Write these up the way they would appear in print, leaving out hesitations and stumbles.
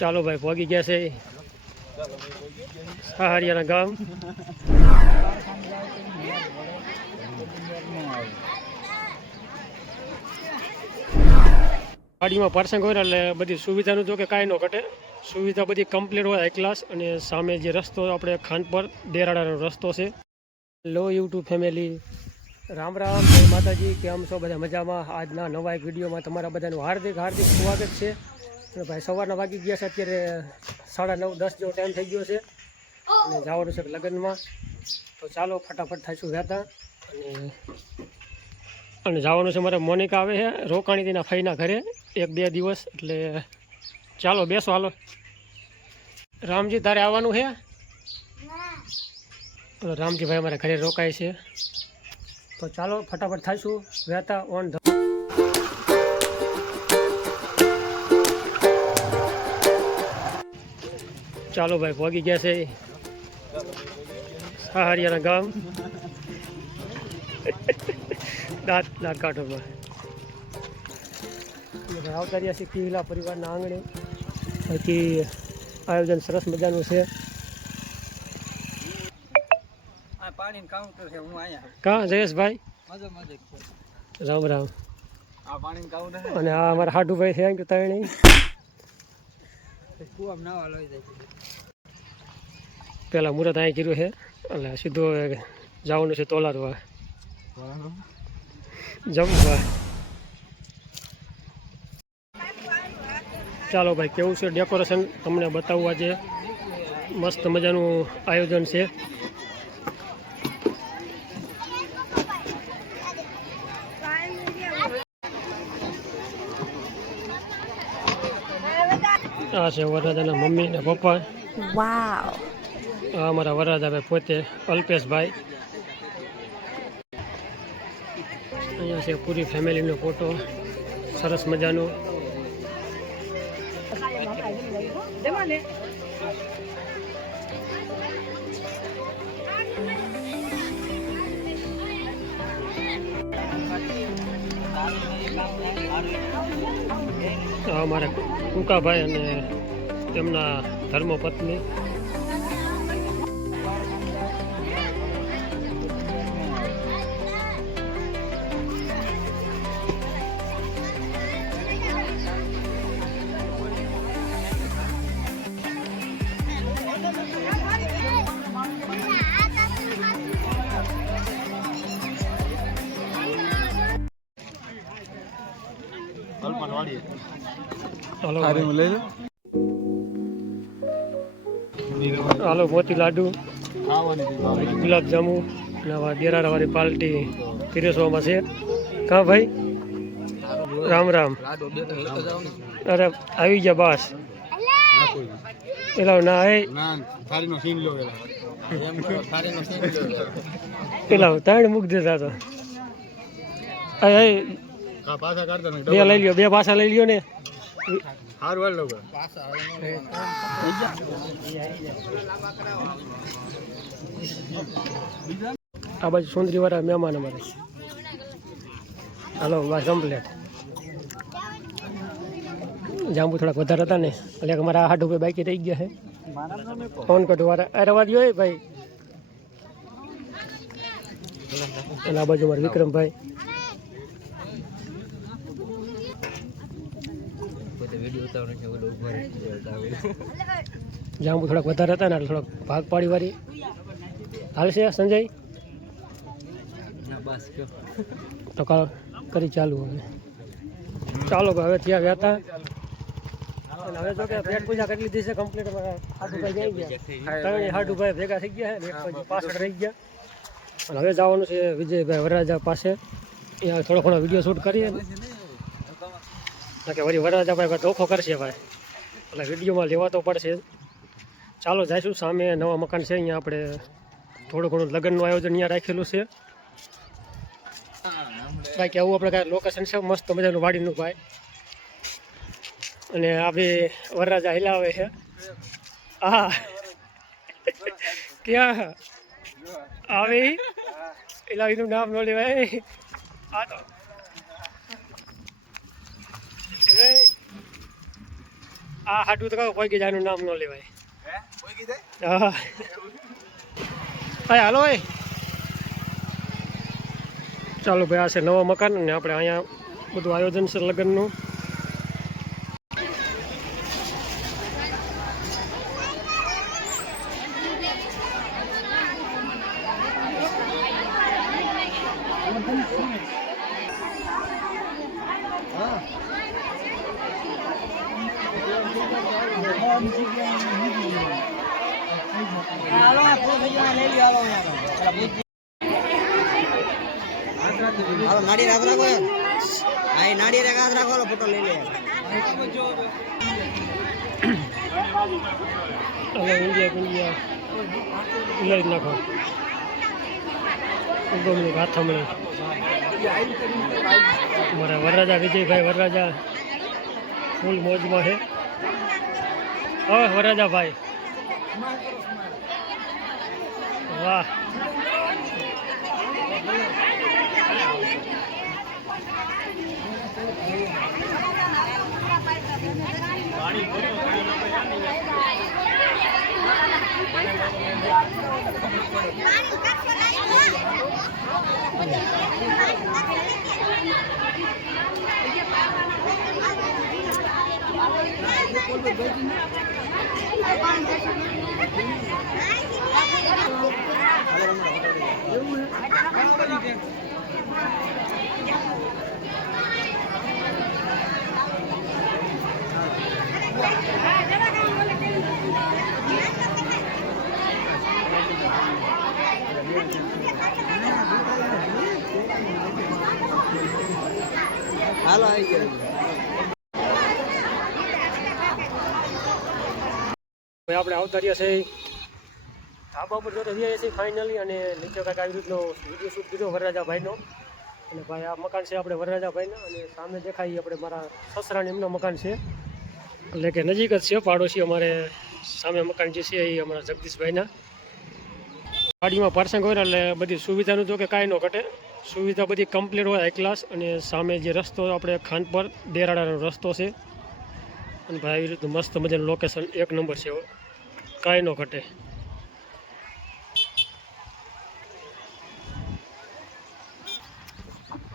ચાલો ભાઈ પહોંચી ગયા છે સહારિયાના ગામ. ગાડીમાં પ્રસંગ હોય ને એટલે બધી સુવિધાનું જો કે કાંઈ ન ઘટે. સુવિધા બધી કમ્પ્લીટ હોય હાઈ ક્લાસ. અને સામે જે રસ્તો આપણે ખાનપર ડેરાડાનો રસ્તો છે. લો યુટ્યુબ ફેમિલી, રામ રામ, જય માતાજી. કેમ છો બધા? મજામાં? આજના નવા એક વિડીયોમાં તમારા બધાનું હાર્દિક હાર્દિક સ્વાગત છે. અને ભાઈ સવારના વાગી ગયા છે, અત્યારે 9:30-10 જેવો ટાઈમ થઈ ગયો છે અને જવાનું છે લગ્નમાં. તો ચાલો ફટાફટ થઈશું વહેતા અને જવાનું છે. મારે મોનિકા આવે છે રોકાણી તેના ફઈના ઘરે 1-2 દિવસ, એટલે ચાલો બેસો. હાલો રામજી, તારે આવવાનું છે? રામજી ભાઈ અમારા ઘરે રોકાય છે, તો ચાલો ફટાફટ થઈશું વહેતા ઓન ધ. ચાલો ભાઈ પહોંચી ગયા છે સહારિયાના ગામ. દાંત કાઢોમાં આવતા રહ્યા છીએ કિવિલા પરિવારના આંગણે. બાકી આયોજન સરસ મજાનું છે. કાં જયેશભાઈ? રામ રામ. અને આ અમારા હાડુભાઈ છે કે તાણી પેલા મુહૂર્ત અહીં કર્યું છે એટલે સીધું જવાનું છે તોલારવા જમવા. ચાલો ભાઈ, કેવું છે ડેકોરેશન તમને બતાવવું. આજે મસ્ત મજાનું આયોજન છે. આ છે વરરાજાના મમ્મી ને પપ્પા. વાવ. આ અમારા વરરાજાભાઈ પોતે અલ્પેશભાઈ. અહીંયા છે પૂરી ફેમિલીનો ફોટો સરસ મજાનો. અમારા કુકાભાઈ અને તેમના ધર્મપત્ની. હાલો મોતી લાડુ, ગુલાબ જાંબુ, દેરાડા વાળી પાર્ટી પીરસવામાં છે. કા ભાઈ? રામ રામ. અરે આવી ગયા બાસ. એલા ના પેલા ત્રણ મૂક દેતા તો બે લઈ લ્યો, 2 પાસા લઈ લ્યો ને. આ બાજુ સુંદરી વાળા મહેમાન અમારે. હાલો બસ કમ્પ્લેટ. જાંબુ થોડાક વધારે હતા ને એટલે અમારા 8 રૂપિયા બાકી રહી ગયા છે. ફોન કટ વાળા અરે વાત હોય ભાઈ. અને આ બાજુ અમારે વિક્રમભાઈ. જાંબુ થોડાક વધારે હતા ને એટલે થોડાક ભાગ પાડી વાળી હાલશે. સંજય તો કરી ચાલુ હવે. ચાલો હવે ત્યાં ગયા હતા અને હવે જો કે પેટ પૂજા કરી લીધી છે કમ્પ્લીટ. હાડુભાઈ જઈ ગયા, હાડુભાઈ ભેગા થઈ ગયા છે, પાછળ રહી ગયા. અને હવે જવાનું છે વિજયભાઈ વરરાજા પાસે. અહીંયા થોડો ઘણો વિડીયો શૂટ કરીએ કે વળી વરરાજા ભાઈ ધોખો કરશે ભાઈ, એટલે વિડીયોમાં લેવા તો પડશે. ચાલો જઈશું. સામે નવા મકાન છે, અહીંયા આપણે થોડું ઘણું લગ્નનું આયોજન અહીંયા રાખેલું છે. ભાઈ કે આવું આપણે કાંઈ લોકેશન છે મસ્ત મજાનું વાડીનું ભાઈ. અને આ બી વરરાજા હિલાવે છે. હા ક્યાં આવે એલા એનું નામ ન લેવાય. આ તો આ હાટું તો કહો કોઈ કીધાનું નામ ન લેવાય. હા ભાઈ હાલો ભાઈ. ચાલો ભાઈ આ છે નવા મકાન ને આપણે અહીંયા બધું આયોજન છે લગ્નનું. નાડી રાત રાખો હા નાડી રાત રાખો ફોટો લઈ લે. ઇન્ડિયા નાખો હાથ મળે. અમારા વરરાજા વિજયભાઈ વરરાજા ફૂલ મોજમાં છે. હવે વરરાજા ભાઈ વાહ. હાલો આવી ગયો. આપણે આવતા રહ્યા છે ધાબા પર જોતા રહ્યા છીએ ફાઇનલી. અને નીચે કાંઈક આવી રીતનો વિડીયો શૂટ કર્યો વરરાજાભાઈનો. અને ભાઈ આ મકાન છે આપણે વરરાજાભાઈના. અને સામે દેખાય આપણે મારા સસરાને એમનું મકાન છે, એટલે કે નજીક જ છે. પાડોશી અમારે સામે મકાન જે છે એ અમારા જગદીશભાઈના. ગાડીમાં પાર્સંગ હોય ને એટલે બધી સુવિધાનું જો કે કાંઈ ન ઘટે. સુવિધા બધી કમ્પ્લીટ હોય હાઈ ક્લાસ. અને સામે જે રસ્તો આપણે ખાન પર ડેરાડાનો રસ્તો છે. અને ભાઈ આવી રીતનું મસ્ત મજાનું લોકેશન એક નંબર છે, કાંઈ ન ઘટે.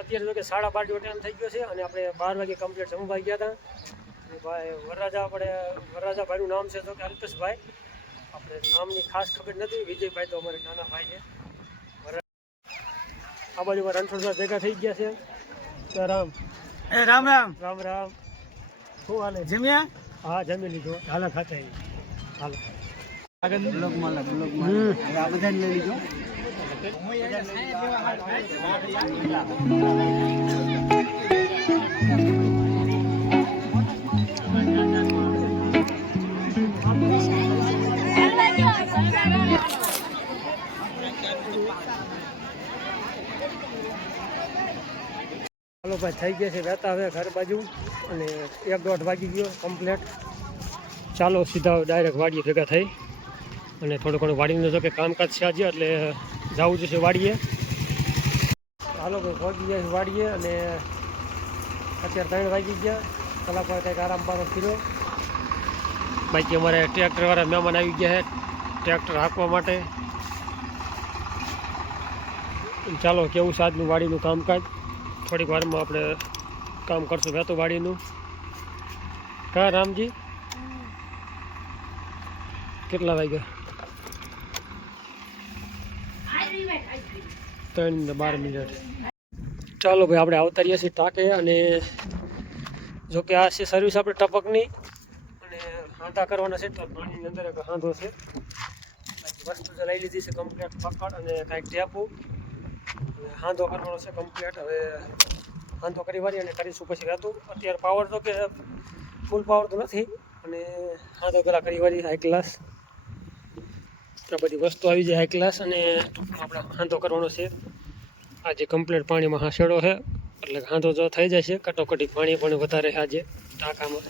અત્યારે જો કે 12:30 ટાઈમ થઈ ગયો છે. અને આપણે 12 વાગે કમ્પ્લીટ જમવા ગયા હતા. ભાઈ વરરાજાભાઈનું નામ છે તો કે અલ્પેશભાઈ. આપણે નામની ખાસ ખબર નથી. વિજયભાઈ તો અમારે નાના ભાઈ છે. આ બાજુમાં રણછોડભાઈ ભેગા થઈ ગયા છે. રામ રામ રામ રામ રામ. શું હાલે? જમ્યા? હા જમી લીધું. હાલ ખાતા હાલ આગળ બ્લોગમાં આ બધાને લઈ લીધો. ચાલો ભાઈ થઈ ગયા છે વહેતા હવે ઘર બાજુ. અને 1-1.5 વાગી ગયો કમ્પ્લેટ. ચાલો સીધા ડાયરેક્ટ વાડીએ ભેગા થઈ. અને થોડું ઘણું વાડીનું જો કે કામકાજ છે આજે, એટલે જવું જશે વાડીએ. ચાલો ભાઈ પહોંચી ગયા વાડીએ. અને અત્યારે 3 વાગી ગયા. કલાક કંઈક આરામ પારો કર્યો. બાકી અમારે ટ્રેક્ટરવાળા મહેમાન આવી ગયા છે ટ્રેક્ટર હાંકવા માટે. ચાલો કેવું છે આજનું વાડીનું કામકાજ. થોડીક વારમાં આપણે કામ કરશું વહેતું વાડીનું. કા રામજી કેટલા વાગ્યા? 3:12. ચાલો ભાઈ આપણે આવતા રહ્યા છીએ ટાંકે. અને જોકે આ છે સર્વિસ આપણે ટપકની. અને હાંધા કરવાના છે તો પાણીની અંદર એક હાંધો છે. વસ્તુ તો લઈ લીધી છે કમ્પ્લીટ પકડ અને કાંઈક ટેપું. હાંધો કરવાનો છે કમ્પ્લીટ. હવે હાંધો કરી વાળી અને કરીશું પછી રહેતું. અત્યારે પાવર તો કે ફૂલ પાવર તો નથી. અને હાંધો પેલા કરી વાળી હાઈ ક્લાસ. આ બધી વસ્તુ આવી જાય હાઈ ક્લાસ. અને આપણે હાંધો કરવાનો છે. આજે કમ્પ્લીટ પાણીમાં હાંસેડો છે, એટલે હાંધો જો થઈ જાય છે. કટોકટી પાણી પણ વધારે છે આજે ટાંકામાં.